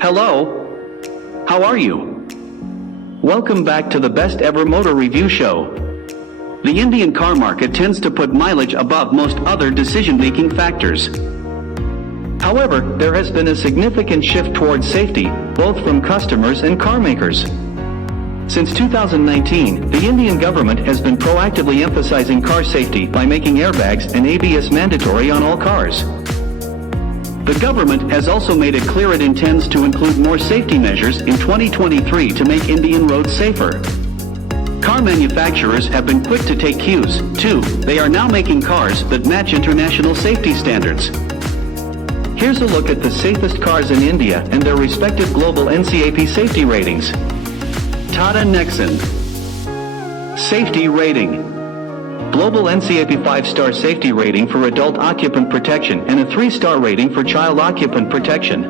Hello. How are you? Welcome back to the best ever motor review show. The Indian car market tends to put mileage above most other decision-making factors. However, there has been a significant shift towards safety, both from customers and car makers. Since 2019, the Indian government has been proactively emphasizing car safety by making airbags and ABS mandatory on all cars. The government has also made it clear it intends to include more safety measures in 2023 to make Indian roads safer. Car manufacturers have been quick to take cues, too. They are now making cars that match international safety standards. Here's a look at the safest cars in India and their respective global NCAP safety ratings. Tata Nexon. Safety rating. Global NCAP 5-star safety rating for adult occupant protection and a 3-star rating for child occupant protection.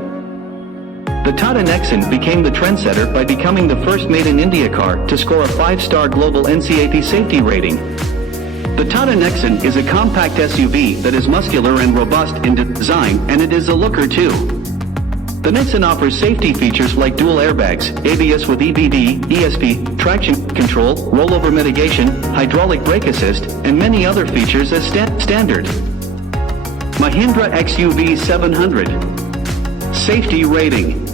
The Tata Nexon became the trendsetter by becoming the first made-in-India car to score a 5-star global NCAP safety rating. The Tata Nexon is a compact SUV that is muscular and robust in design, and it is a looker too. The Nexon offers safety features like dual airbags, ABS with EBD, ESP, traction control, rollover mitigation, hydraulic brake assist, and many other features as standard. Mahindra XUV700. Safety rating.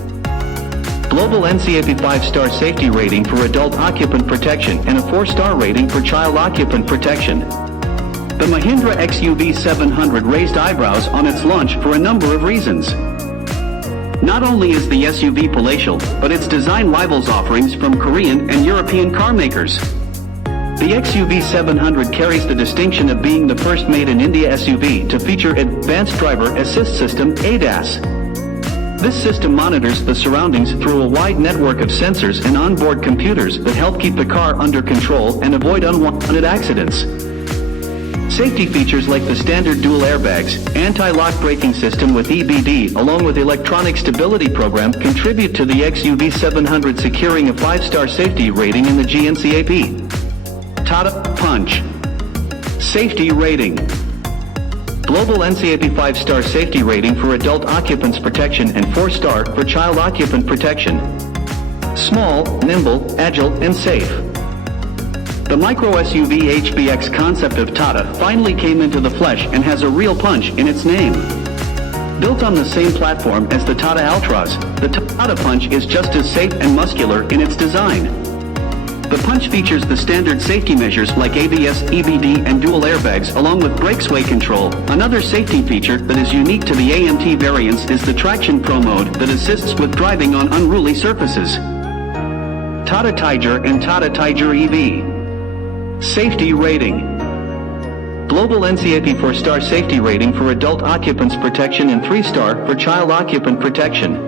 Global NCAP 5-star safety rating for adult occupant protection and a 4-star rating for child occupant protection. The Mahindra XUV700 raised eyebrows on its launch for a number of reasons. Not only is the SUV palatial, but its design rivals offerings from Korean and European car makers. The XUV700 carries the distinction of being the first made-in-India SUV to feature Advanced Driver Assist System (ADAS). This system monitors the surroundings through a wide network of sensors and onboard computers that help keep the car under control and avoid unwanted accidents. Safety features like the standard dual airbags, anti-lock braking system with EBD along with electronic stability program contribute to the XUV700 securing a 5-star safety rating in the GNCAP. Tata Punch. Safety rating. Global NCAP 5-star safety rating for adult occupants protection and 4-star for child occupant protection. Small, nimble, agile, and safe. The micro SUV HBX concept of Tata finally came into the flesh and has a real punch in its name. Built on the same platform as the Tata Altras, the Tata Punch is just as safe and muscular in its design. The Punch features the standard safety measures like ABS, EBD, and dual airbags along with brake sway control. Another safety feature that is unique to the AMT variants is the Traction Pro mode that assists with driving on unruly surfaces. Tata Tigor and Tata Tigor EV. Safety rating. Global NCAP 4-star safety rating for adult occupants protection and 3-star for child occupant protection.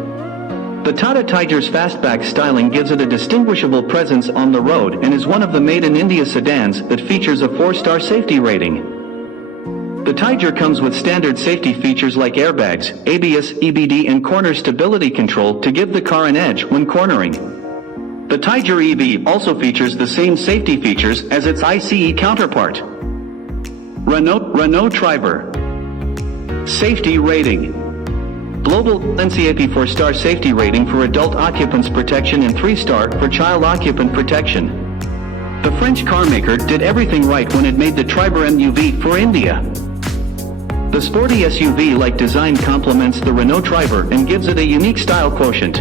The Tata Tigor's fastback styling gives it a distinguishable presence on the road and is one of the made-in-India sedans that features a 4-star safety rating. The Tigor comes with standard safety features like airbags, ABS, EBD, and corner stability control to give the car an edge when cornering. The Tigor EV also features the same safety features as its ICE counterpart. Renault Triber. Safety rating. Global NCAP 4-star safety rating for adult occupants protection and 3-star for child occupant protection. The French carmaker did everything right when it made the Triber MUV for India. The sporty SUV-like design complements the Renault Triber and gives it a unique style quotient.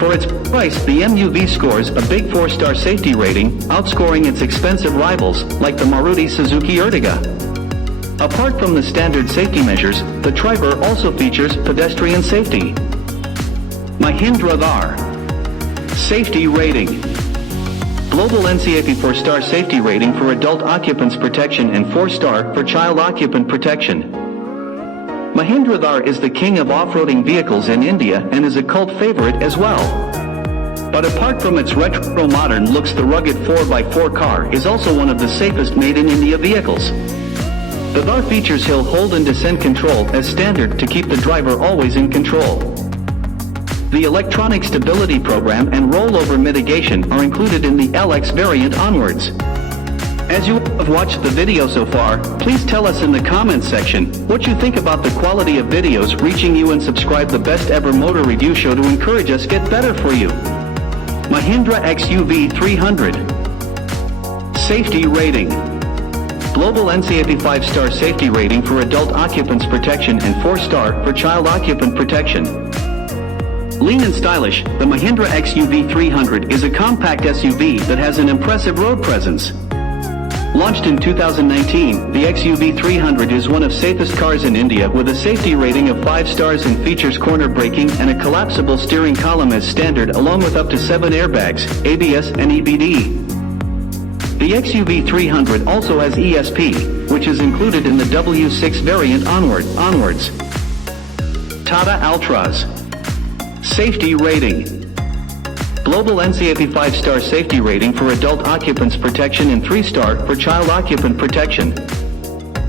For its price, the MUV scores a big 4-star safety rating, outscoring its expensive rivals, like the Maruti Suzuki Ertiga. Apart from the standard safety measures, the Triber also features pedestrian safety. Mahindra Thar. Safety rating. Global NCAP 4-star safety rating for adult occupants protection and 4-star for child occupant protection. Mahindra Thar is the king of off-roading vehicles in India and is a cult favorite as well. But apart from its retro-modern looks, the rugged 4x4 car is also one of the safest made-in-India vehicles. The Thar features hill hold and descent control as standard to keep the driver always in control. The electronic stability program and rollover mitigation are included in the LX variant onwards. As you have watched the video so far, please tell us in the comments section what you think about the quality of videos reaching you, and subscribe the best ever motor review show to encourage us get better for you. Mahindra XUV300. Safety rating. Global NCAP 5-star safety rating for adult occupants protection and 4-star for child occupant protection. Lean and stylish, the Mahindra XUV300 is a compact SUV that has an impressive road presence. Launched in 2019, the XUV300 is one of safest cars in India with a safety rating of 5 stars and features corner braking and a collapsible steering column as standard, along with up to 7 airbags, ABS and EBD. The XUV300 also has ESP, which is included in the W6 variant onwards. Tata Ultras. Safety rating. Global NCAP 5-star safety rating for adult occupants protection and 3-star for child occupant protection.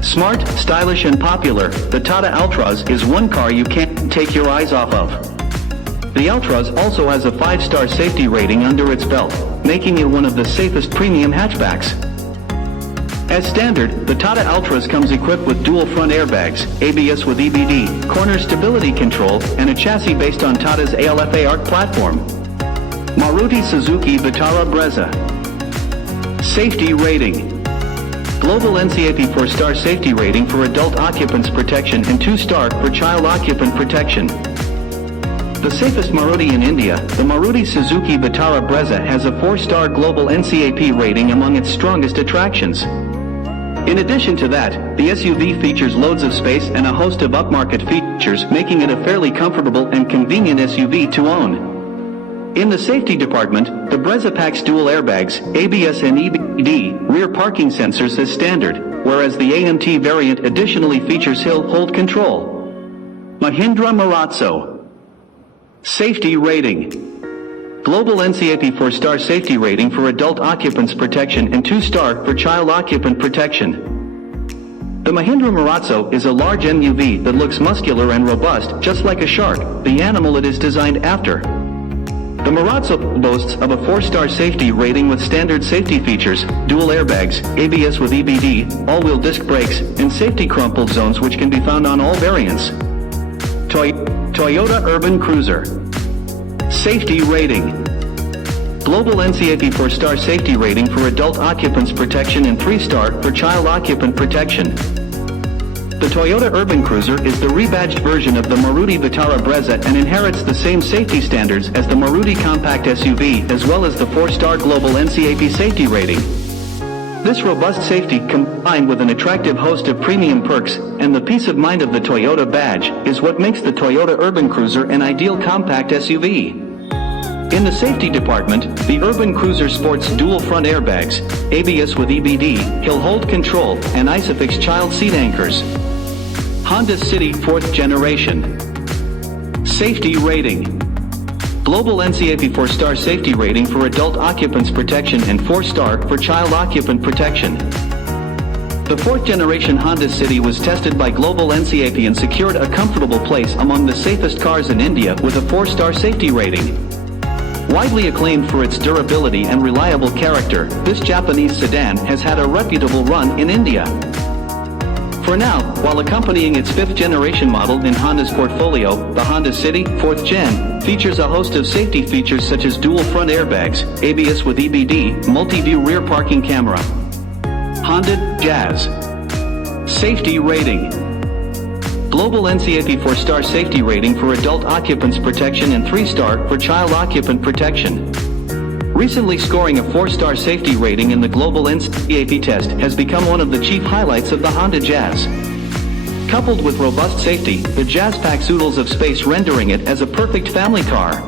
Smart, stylish and popular, the Tata Ultras is one car you can't take your eyes off of. The Ultras also has a 5-star safety rating under its belt, making it one of the safest premium hatchbacks. As standard, the Tata Ultras comes equipped with dual front airbags, ABS with EBD, corner stability control, and a chassis based on Tata's ALFA ARC platform. Maruti Suzuki Vitara Brezza. Safety rating. Global NCAP 4-star safety rating for adult occupants protection and 2-star for child occupant protection. The safest Maruti in India, the Maruti Suzuki Vitara Brezza has a 4-star global NCAP rating among its strongest attractions. In addition to that, the SUV features loads of space and a host of upmarket features, making it a fairly comfortable and convenient SUV to own. In the safety department, the Brezza packs dual airbags, ABS and EBD, rear parking sensors as standard, whereas the AMT variant additionally features hill hold control. Mahindra Marazzo. Safety rating. Global NCAP 4-star safety rating for adult occupants protection and 2-star for child occupant protection. The Mahindra Marazzo is a large MUV that looks muscular and robust, just like a shark, the animal it is designed after. The Marazzo boasts of a 4-star safety rating with standard safety features, dual airbags, ABS with EBD, all-wheel disc brakes, and safety crumpled zones, which can be found on all variants. Toyota Urban Cruiser. Safety rating. Global NCAP 4-star safety rating for adult occupants protection and 3-star for child occupant protection. The Toyota Urban Cruiser is the rebadged version of the Maruti Vitara Brezza and inherits the same safety standards as the Maruti compact SUV, as well as the 4-star global NCAP safety rating. This robust safety, combined with an attractive host of premium perks and the peace of mind of the Toyota badge, is what makes the Toyota Urban Cruiser an ideal compact SUV. In the safety department, the Urban Cruiser sports dual front airbags, ABS with EBD, hill hold control, and ISOFIX child seat anchors. Honda City 4th generation. Safety rating. Global NCAP 4-star safety rating for adult occupants protection and 4-star for child occupant protection. The 4th generation Honda City was tested by Global NCAP and secured a comfortable place among the safest cars in India with a 4-star safety rating. Widely acclaimed for its durability and reliable character, this Japanese sedan has had a reputable run in India. For now, while accompanying its 5th generation model in Honda's portfolio, the Honda City 4th Gen features a host of safety features such as dual front airbags, ABS with EBD, multi-view rear parking camera. Honda Jazz. Safety rating. Global NCAP 4-star safety rating for adult occupants protection and 3-star for child occupant protection. Recently scoring a 4-star safety rating in the Global NCAP test has become one of the chief highlights of the Honda Jazz. Coupled with robust safety, the Jazz packs oodles of space, rendering it as a perfect family car.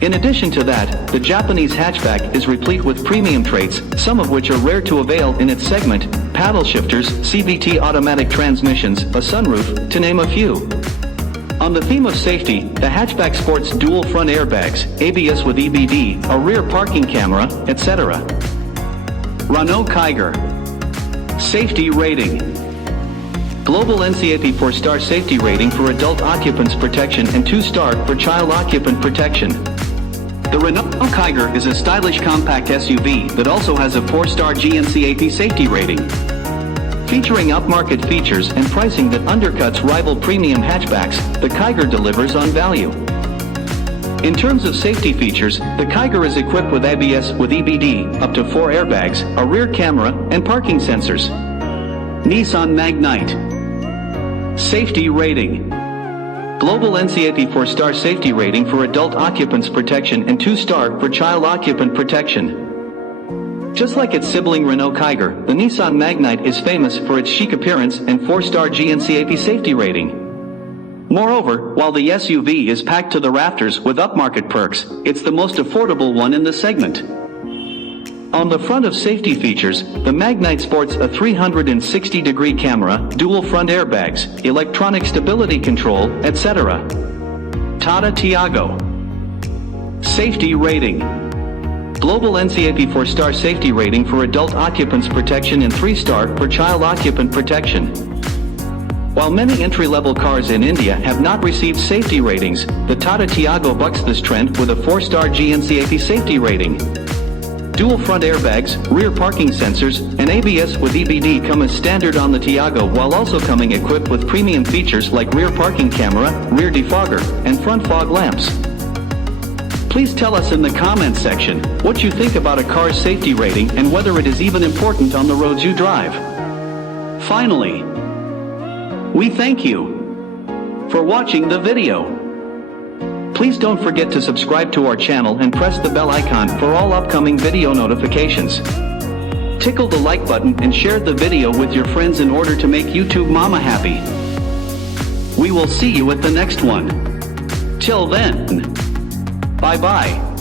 In addition to that, the Japanese hatchback is replete with premium traits, some of which are rare to avail in its segment: paddle shifters, CVT automatic transmissions, a sunroof, to name a few. On the theme of safety, the hatchback sports dual front airbags, ABS with EBD, a rear parking camera, etc. Renault Tigor. Safety rating. Global NCAP 4-star safety rating for adult occupants protection and 2-star for child occupant protection. The Renault Tigor is a stylish compact SUV that also has a 4-star GNCAP safety rating. Featuring upmarket features and pricing that undercuts rival premium hatchbacks, the Tigor delivers on value. In terms of safety features, the Tigor is equipped with ABS with EBD, up to 4 airbags, a rear camera, and parking sensors. Nissan Magnite. Safety rating. Global NCAP 4-star safety rating for adult occupants protection and 2-star for child occupant protection. Just like its sibling Renault Tigor, the Nissan Magnite is famous for its chic appearance and 4-star GNCAP safety rating. Moreover, while the SUV is packed to the rafters with upmarket perks, it's the most affordable one in the segment. On the front of safety features, the Magnite sports a 360-degree camera, dual front airbags, electronic stability control, etc. Tata Tiago. Safety rating. Global NCAP 4-star safety rating for adult occupants protection and 3-star for child occupant protection. While many entry-level cars in India have not received safety ratings, the Tata Tiago bucks this trend with a 4-star GNCAP safety rating. Dual front airbags, rear parking sensors, and ABS with EBD come as standard on the Tiago, while also coming equipped with premium features like rear parking camera, rear defogger, and front fog lamps. Please tell us in the comments section what you think about a car's safety rating and whether it is even important on the roads you drive. Finally, we thank you for watching the video. Please don't forget to subscribe to our channel and press the bell icon for all upcoming video notifications. Tickle the like button and share the video with your friends in order to make YouTube Mama happy. We will see you at the next one. Till then, bye-bye.